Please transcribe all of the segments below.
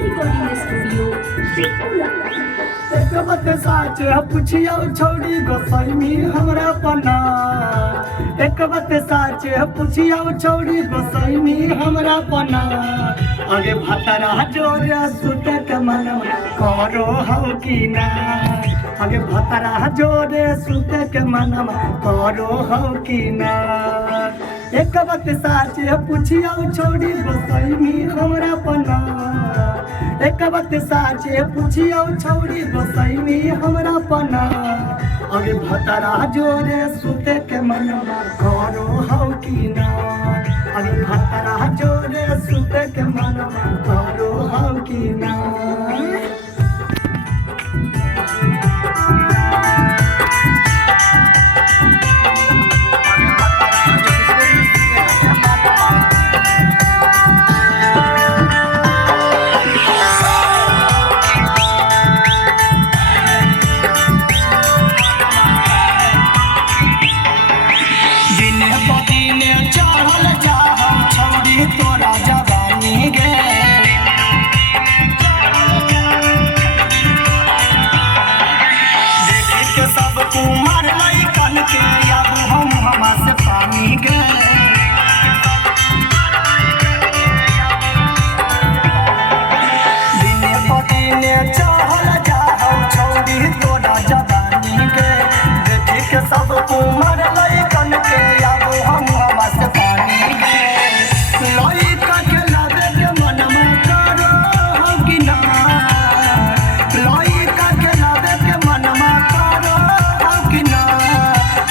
recording studio, Shikura. एक बात साच पूछियो छोड़ी गोसाई हमरा पना। एक बात साच पूछियो छोड़ी गोसाई हमरा पना। आगे भतरा जोरे सुते के मन करो हो कि ना। आगे भतरा जोरे सुते के मन करो हो कि ना। एक बात साच पूछियो छोड़ी गोसाई हमरा पना। एक बात साच पूछियो छोड़ी गोसाई हमरा पना। अगे भतरा जोरे सुते के मन करो हो कि ना। अगे भतरा जोरे सुते के मन करो हो कि ना। तोरा जवानी गे देखे के सब कुमार लइकन के अब हम हवा से पानी गे। दिने पदिने चढ़ल जाओ छौड़ी तोरा जवानी गे। देखे के सब कुमार लइकन के अब हम हवा से पानी गे। लइका के लावे के मनवा करो हो कि ना। लइका के लावे के मनवा करो हो कि ना।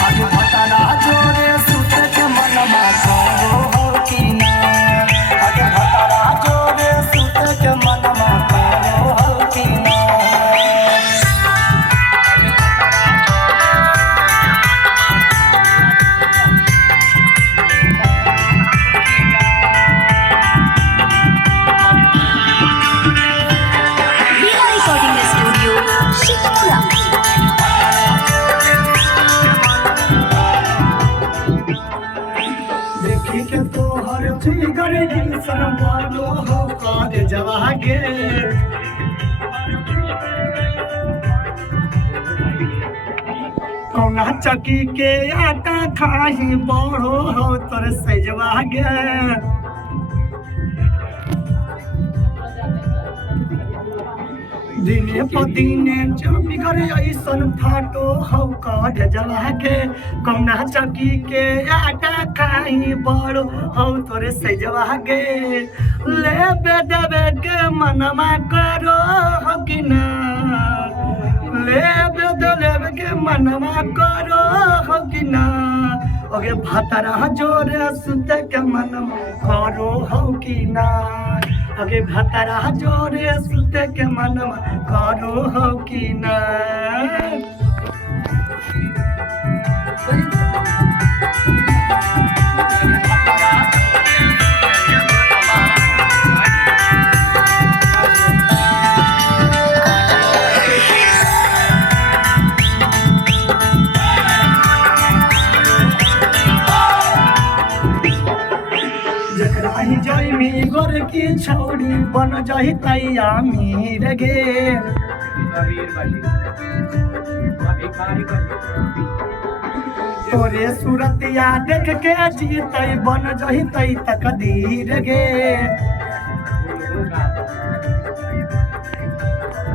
आगे भतरा जोरे सुते के मनवा करो हो कि ना। आगे भतरा जोरे सुते के मनवा करो हो कि ना। Recording studio, Shikura. देखी के तोहर फिगर शर्म वालो हो काज जवागे। कौना चकी के आटा खाही बड़ो हो तोर सजवागे। दिने पदिने जमिगर ऐसन फाटो हौ काज जवागे। कौना चकी के आटा खाही बड़ो हौ तोरे सजवागे। लेबे देबे के मनवा करो हो कि ना। लेबे देबे के मनवा करो हो कि ना। ओगे भतरा जोरे सुते के मनवा करो हो कि ना। अगे भतरा जोरे सुते के मनवा करो हो कि ना। जकराही जइमी गोर की छौड़ी बन जही तैया मीर गे। तोरे सूरतिया देख के जीतै बन जही तै तकदीर गे।